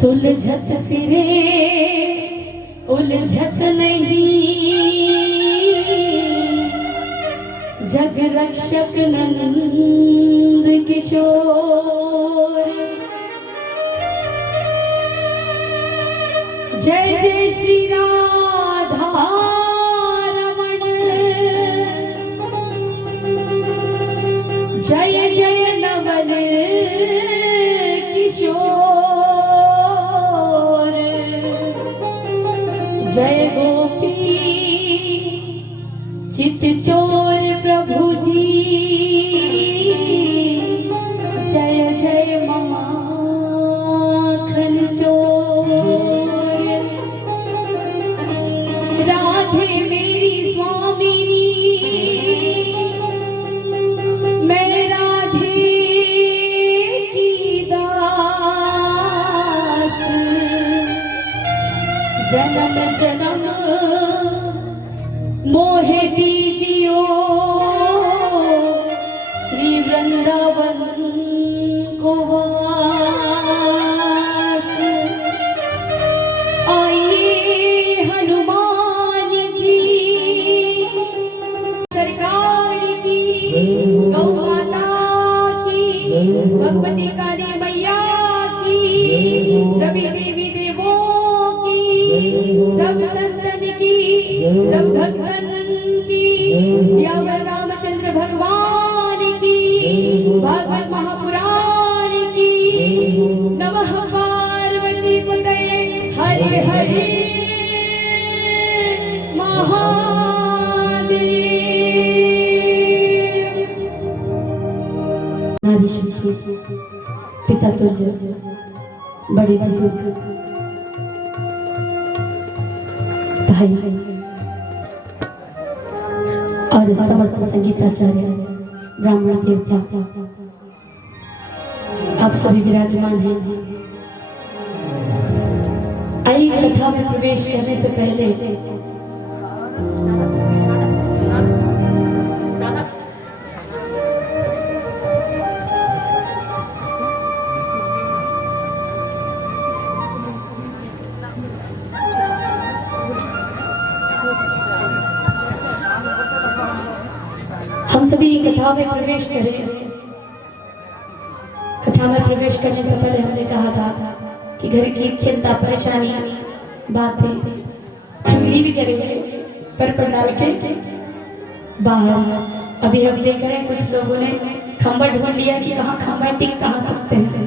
सुलझत फिरे उलझत नहीं, जग रक्षक नंद किशोर। जय जय श्री राधा रमण, जय जय नवल किशोर। जय गोपी चित चोर प्रभु जी, जय जय माखन चोर। राधे मेरी स्वामिनी, मैं राधे की दास। जन्म जन्म मोहे दीजियो श्री वृंदावन को वास। आइए हनुमान जी सरकार की, गौ माता की, भगवती काली मैया की, सभी देवी देवों की, सब संतन की, सब भक्तन की, सियावर रामचंद्र भगवान की, भागवत महापुराण की। नमः पार्वती पतये हरे हरे महादेव। नारी शिक्षी पिता तुल्य बड़ी वसु भाई और समस्त संगीताचार्य ब्राह्मण देवता, आप सभी विराजमान हैं। आइए कथा में प्रवेश करने से पहले हम सभी कथा में प्रवेश करें। कथा में प्रवेश करने से पहले हमने कहा था कि घर की चिंता परेशानी बातें चुगली भी करेंगे पर पंडाल के बाहर। अभी हम देख रहे हैं कुछ लोगों ने खंबा ढूंढ लिया कि कहाँ खंबा टिक कहाँ सकते हैं।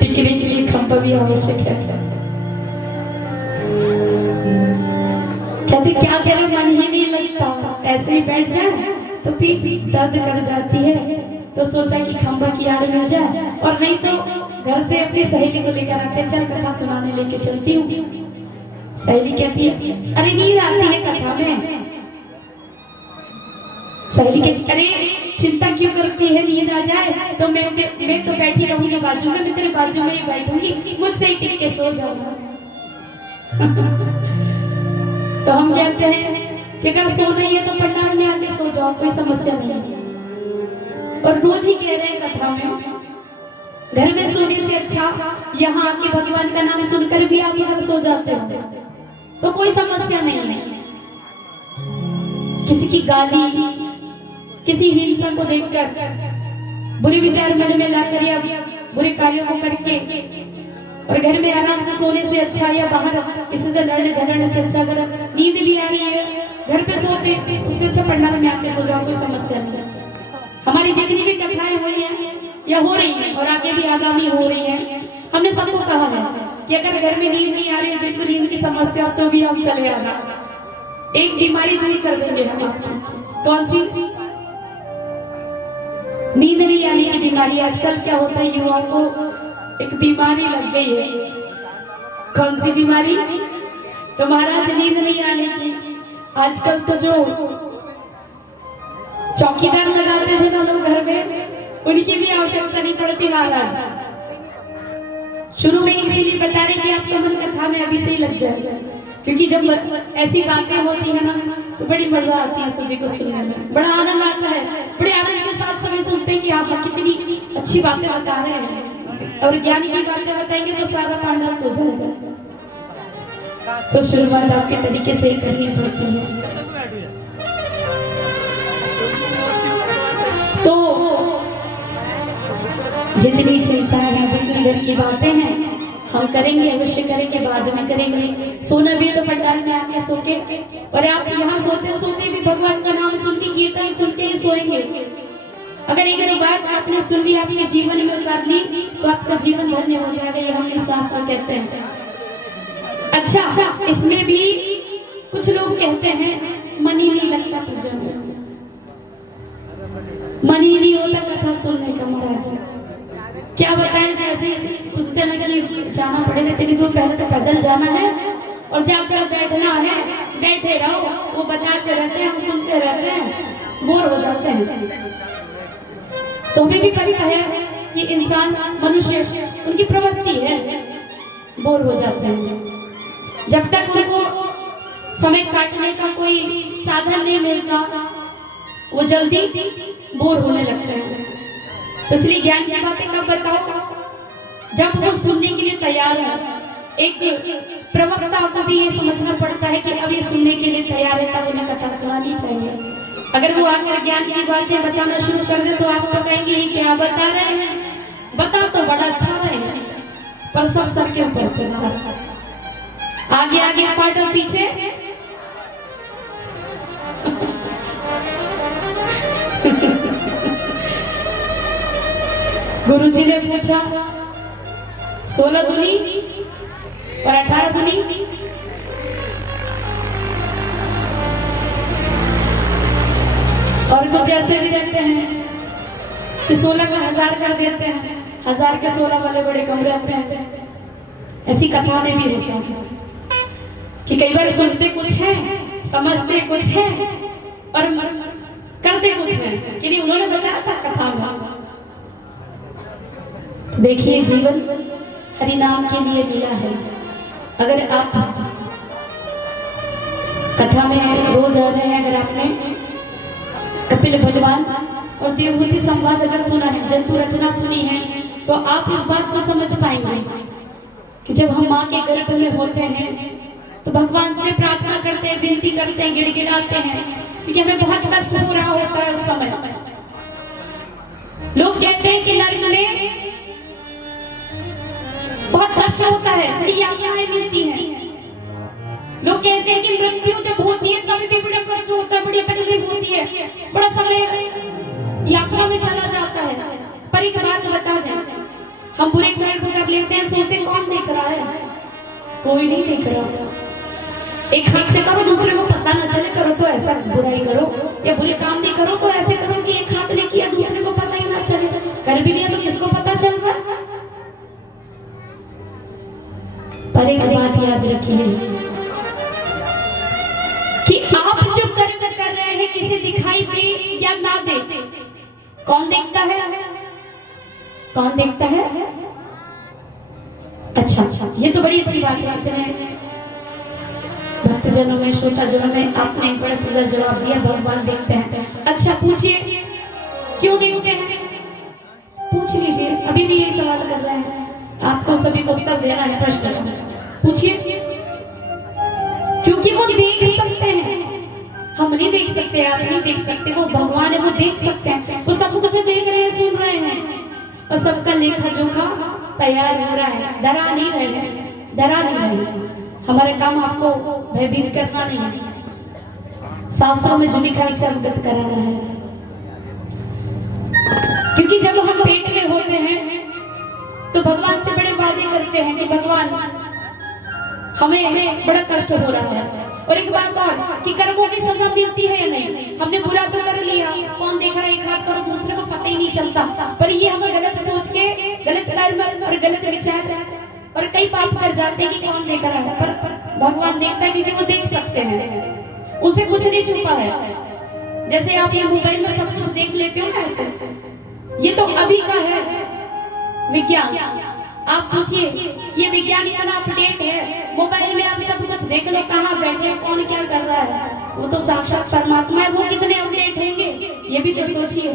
टिकने के लिए खंबा भी आवश्यक है। कहते क्या करें, मन ही नहीं लगता, ऐसे ही बैठ जाए तो पीठ दर्द कर जाती है। तो सोचा कि खंबा की आड़ मिल जाए, और नहीं तो घर से अपनी सहेली को लेकर आते, चल कथा सुनाने लेके चलती हूँ। सहेली कहती है अरे नींद आती है कथा में। सहेली कहती अरे चिंता क्यों करती है, नींद आ जाए तो मैं तो बैठी रहूंगी बाजू में, मैं तेरे बाजू में ही बैठूंगी, मुझसे ही टिक के सो जाऊंगा। तो हम कहते हैं कि अगर सो रही है तो पंडाल में आके सो जाओ, कोई समस्या नहीं है। और रोज ही कह रहे हैं कथा में, घर में सोने से अच्छा यहाँ आके भगवान का नाम सुनकर भी आप इधर सो जाते हो तो कोई समस्या नहीं है। किसी की गाली, किसी हिंसा को देखकर, बुरे विचार मन में लाकर या बुरे कार्यों को करके और घर में आराम से सोने से अच्छा, या बाहर किसी से लड़ने झगड़ने से अच्छा, अगर नींद भी आ रही है घर पे सोते उससे अच्छा पंडाल में आके सो जाओ, कोई समस्या नहीं। हमारी जितनी भी कथाएं हुई हैं या हो रही हैं और आगे भी आगामी हो रही हैं, हमने सबको कहा है कि अगर घर में नींद नहीं आ रही है, जिनको नींद की समस्या तो भी आप चले आना, एक बीमारी दूर कर देंगे हम आपकी। कौन सी? नींद नहीं आने की बीमारी। आजकल क्या होता है, युवाओं को एक बीमारी लग गई है। कौन सी बीमारी? तो महाराज नींद नहीं आने की। आजकल तो जो चौकीदार लगाते थे ना लोग घर में, उनकी भी आवश्यकता नहीं पड़ती महाराज। शुरू में इसीलिए बता रहे कि आपके मन कथा में अभी से ही लग जाए, क्योंकि जब ऐसी बातें होती है ना तो बड़ी मजा आती है सभी को सुनने में, बड़ा आनंद आता है। बड़े आनंद के साथ सभी सुनते हैं कि आप कितनी अच्छी बातें बता रहे हैं, और ज्ञान की बातें बताएंगे तो सारा पांडव सो जाएगा। तो शुरुआत आपके तरीके से ही करनी पड़ती है। तो जितनी चिंता है, जितनी घर की बातें हैं, हम करेंगे, अवश्य करेंगे, बाद में करेंगे। सोना भी तो पंडाल में आके सोचे, और आप यहाँ सोते सोते भी भगवान का नाम सुन के, कीर्तन सुन के ही सोएंगे। अगर एक बात आपने सुन ली, आपके जीवन में उतार ली, तो आपका जीवन धन्य हो जाएगा। ये हम शास्त्र कहते हैं। अच्छा, इसमें भी कुछ लोग कहते हैं मन ही नहीं लगता पूजा में, मन ही नहीं होता कथा सुनने का। महाराज क्या बताएं, जैसे सुनते हैं कि जाना पड़ेगा, इतनी दूर पहले तो पैदल जाना है और जहाँ जहाँ बैठना है बैठे रहो। वो बताते रहते हैं, हम सुनते रहते हैं, बोर हो जाते हैं। तो हमें भी पता है कि इंसान, मनुष्य, उनकी प्रवृत्ति है, बोर हो जाते हैं। जब तक उनको समय काटने का कोई साधन नहीं मिलता, वो जल्दी बोर होने लगते हैं। तो इसलिए ज्ञान की बातें कब बताओ, जब वो सुनने के लिए तैयार है। एक प्रवक्ता को भी ये समझना पड़ता है कि अब ये सुनने के लिए तैयार है, तब उन्हें कथा सुनानी चाहिए। अगर वो आकर ज्ञान की बातें बताना शुरू कर दे तो आप तो कहेंगे ये क्या बता रहे हैं, बता तो बड़ा अच्छा रहे, पर सब सबके ऊपर से बाहर, आगे आगे पार्ट और पीछे गुरुजी ने पूछा 16 दुनी और 18 दुनी, और कुछ ऐसे भी रहते हैं कि 16 का 1000 कर देते हैं, 1000 के 16 वाले बड़े कम रहते हैं। ऐसी कथा में भी रहता है कि कई बार सुनते कुछ है, समझते कुछ है और करते कुछ है कि नहीं, उन्होंने बताया था कथा में। देखिए, जीवन हरि नाम के लिए मिला है। अगर आप कथा में रोज आ जाए, अगर आपने कपिल भगवान और देवहूति संवाद अगर सुना है, जंतु रचना सुनी है, तो आप इस बात को समझ पाएंगे कि जब हम माँ के गर्भ में होते हैं तो भगवान से प्रार्थना करते हैं, विनती करते हैं, गिड़गिड़ाते हैं, क्योंकि हमें बहुत कष्ट हो रहा होता है उस समय। लोग कहते हैं कि नरक में बहुत कष्ट होता है, बड़ी यातनाएं मिलती हैं। लोग कहते हैं कि मृत्यु जब होती है तब भी बड़ा कष्ट होता है, बड़ी तकलीफ होती है, बड़ा समय यात्रा में चला जाता है। पर एक बात बता दें, हम बुरे कर्म कर लेते हैं, सोचते कौन देख रहा है, कोई नहीं देख रहा। एक हाथ से करो, दूसरे को पता न चले, करो तो ऐसा बुराई करो या बुरे काम भी करो तो ऐसे करो कि एक हाथ ने किया, दूसरे को पता ही ना चले। कर भी लिया तो किसको पता चल जाए। पर एक बात याद रखिए कि आप जो कर्म कर रहे हैं, किसे दिखाई दे या ना दे, कौन देखता है? कौन देखता है? अच्छा, ये तो बड़ी अच्छी बात है। भक्तजनों में, श्रोताजनों में आपने एक बड़ा सुंदर जवाब दिया, भगवान देखते हैं। अच्छा, पूछिए क्यों देखते हैं? पूछ लीजिए, अभी भी यही सवाल कर रहे हैं, आपको सभी को उत्तर देना है। प्रश्न पूछिए। क्योंकि वो देख सकते हैं, हम नहीं देख सकते, आप नहीं देख सकते, वो भगवान है, वो देख सकते हैं। वो सब कुछ देख रहे हैं, सुन रहे हैं, और सबका लेखा जोखा तैयार हो रहा है। डरा नहीं रहे। हमारा काम आपको भयभीत करना नहीं है, शास्त्रों में जो लिखा है उससे अवगत कराना है। क्योंकि जब हम पेट में होते हैं तो भगवान से बड़े वादे करते हैं कि भगवान हमें बड़ा कष्ट हो रहा है। और एक बात और कि कर्मों की सजा मिलती है या नहीं। हमने बुरा तो कर लिया, कौन देख रहा है, एक हाथ करो, दूसरे को पता ही नहीं चलता। पर ये हमें गलत सोच के, गलत कर्म और गलत विचार और कई पाप कर जाते हैं कि कौन देख रहा है। पर भगवान देखता है, क्योंकि वो देख सकते हैं, उसे कुछ नहीं छुपा है। जैसे आप ये मोबाइल में सब कुछ देख लेते हो ना, ऐसे ये तो अभी का है विज्ञान। आप सोचिए, ये विज्ञान इतना अपडेट है, मोबाइल में आप सब कुछ देख लो, कहाँ बैठे, कौन क्या कर रहा है। वो तो साक्षात परमात्मा है, वो कितने अपडेट रहेंगे, ये भी तो सोचिए।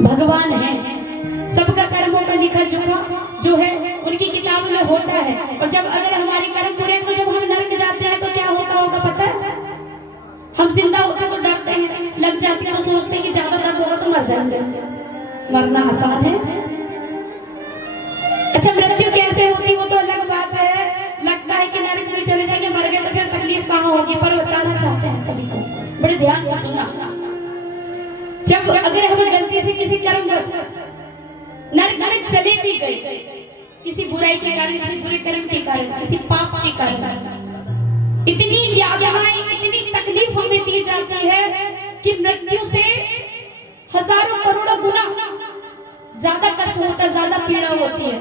भगवान है, सबका कर्मों का लिखा जोखा जो है उनकी किताब में होता है। और जब अगर हमारे कर्म बुरे तो जब हम नरक जाते हैं तो क्या होता होगा पता है? हम जिंदा होते तो डरते हैं, लग जाते हैं तो सोचते हैं कि ज्यादा दर्द होगा तो मर जाएंगे। मरना आसान है। अच्छा, मृत्यु कैसे होती वो तो अलग बात है। लगता है कि नरक में चले जाएंगे, मर गए तो फिर तकलीफ कहाँ होगी, पर बताना चाहते हैं सभी को, बड़े ध्यान से सुनना। जब अगर हमें गलती से किसी कर्म नरक में चले भी गए, किसी बुराई के कारण, किसी बुरे कर्म के कारण, किसी पाप के कारण, इतनी यातनाएं, इतनी तकलीफ हमें दी जाती है कि मृत्यु से हजारों करोड़ों गुना ज्यादा कष्ट होता है, ज्यादा पीड़ा होती है।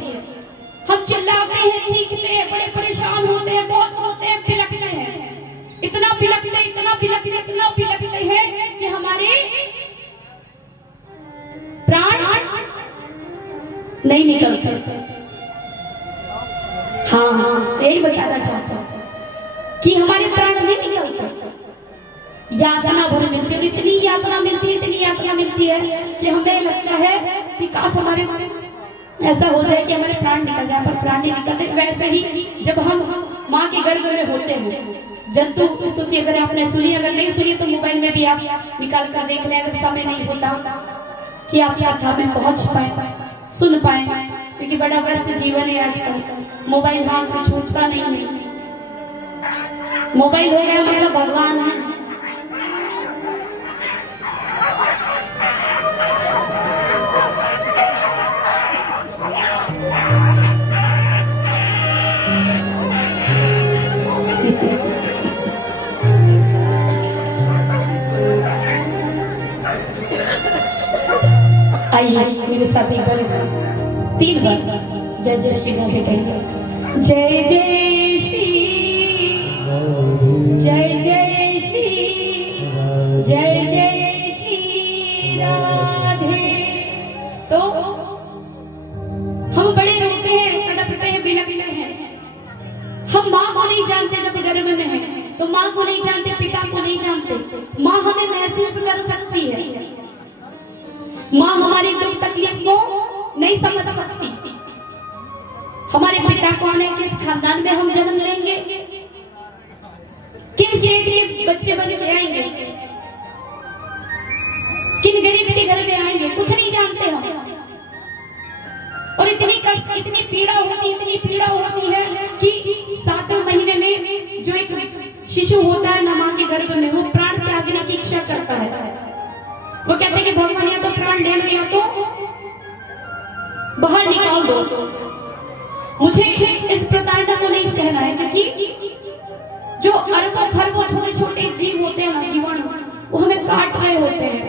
हम चिल्लाते हैं, चीखते हैं, बड़े परेशान होते हैं, बहुत होते हैं, बिलखते हैं, इतना बिलखते, इतना बिलखते, इतना बिलखते हैं कि हमारे प्राण नहीं निकलते। हाँ, यही बताना चाहता हूं कि हमारे प्राण नहीं निकलते। यातना भर मिलती है, इतनी यातना मिलती है, इतनी यातना मिलती है कि हमें लगता है कि काश हमारे ऐसा हो जाए कि हमारे प्राण निकल जाए, पर प्राण नहीं निकलते। वैसे ही जब हम माँ के गर्भ में होते हैं, जंतु की स्तुति अगर आपने सुनी, अगर नहीं सुनी तो मोबाइल में भी आप निकाल कर देख लें, अगर समय नहीं होता कि आप यात्रा में पहुंच पाए, सुन पाए, क्योंकि बड़ा व्यस्त जीवन है आजकल, मोबाइल हाथ से छूटता नहीं है। मोबाइल हो गया मतलब भगवान है। आइए मेरे साथ एक बार 3 बार जय जय श्री राधे कहिए। जय जय श्री, जय जय श्री, जय जय श्री राधे। तो हम बड़े रोते हैं, तड़पते हैं, बिलखते हैं। हम माँ को नहीं जानते जब गर्भ में है, तो माँ को नहीं जानते, पिता को नहीं जानते। माँ हमें महसूस कर सकती है, माँ हमारी दुख तकलीफ को नहीं समझ सकती। हमारे पिता कौन है, किस खानदान में हम जन्म लेंगे, किन सेठ के बच्चे बन के आएंगे, किन गरीब के घर में आएंगे, कुछ नहीं जानते हम। और इतनी कष्ट, इतनी पीड़ा होती, इतनी पीड़ा होती है कि 7वें महीने में जो एक शिशु होता है ना माँ के गर्भ में, वो प्राण त्यागने की इच्छा करता है। वो कहते हैं कि भगवान या तो प्राण ले लो या तो बाहर निकाल दो। मुझे इस प्रताड़ना को नहीं सहना है, क्योंकि जो अरबों खरबों छोटे छोटे जीव होते हैं ना, जीवाणु, वो हमें काट रहे होते हैं।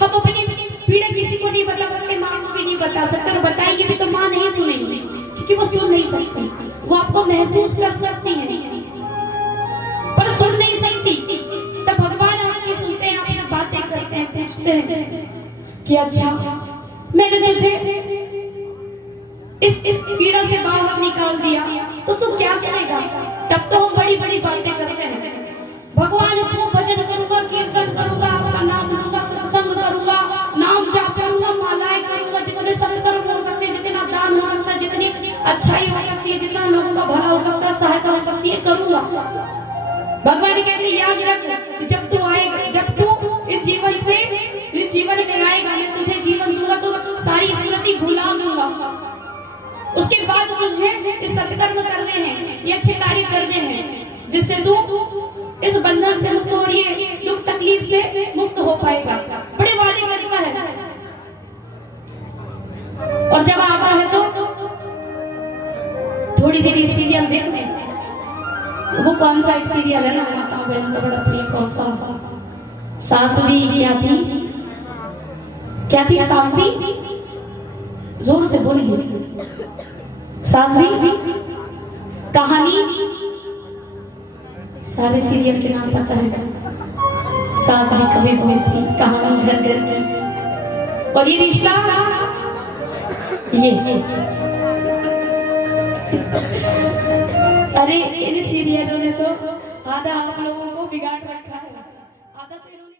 हम अपनी पीड़ा किसी को नहीं बता सकते, माँ को भी नहीं बता सकते, और बताएंगे भी तो माँ नहीं सुनेंगी, क्योंकि वो सुन नहीं सकती। वो आपको महसूस कर सकती है पर सुन नहीं सकती। तब भगवान आपकी सुनते हैं, आपसे बातें करते हैं, पूछते हैं कि अच्छा मैंने तुझे इस पीड़ा से बाहर निकाल दिया तो तू क्या करेगा। तब तो हम बड़ी बड़ी बातें करते हैं, भगवान को भजन करूंगा, कीर्तन करूंगा, आपका नाम लूंगा, सत्संग करूंगा, नाम जाप करूंगा, मालाएं करूंगा, जितने संस्कार हो सकते हैं, जितना दान हो सकता है, जितनी अच्छाई हो सकती है, जितना लोगों का भला हो सकता है, सहायता हो सकती है, करूंगा। भगवान कहते याद रख, जब तू आएगा, जब तू इस जीवन से इस जीवन में आएगा, मैं तुझे जीवन दूंगा तो सारी स्मृति भुला दूंगा। उसके बाद तुझे इस सत्कर्म करने हैं, ये अच्छे कार्य करने हैं, जिससे तू इस बंधन से मुक्त और ये दुख तकलीफ से मुक्त हो पाएगा। बड़े वादे करता है। और जब आता है तो थोड़ी देर सीरियल देखने, वो कौन सा एक सीरियल है ना, माताओं बहनों का बड़ा प्रिय, कौन सा, सासवी क्या थी, क्या थी सासवी, जोर से बोलिए, सासवी कहानी, सारे सीरियल के नाम पता है। सासवी कभी हुई थी, कहानी घर घर की, और ये रिश्ता ये अरे इन सीरियलों ने तो आधा आप लोगों को बिगाड़ रखा है।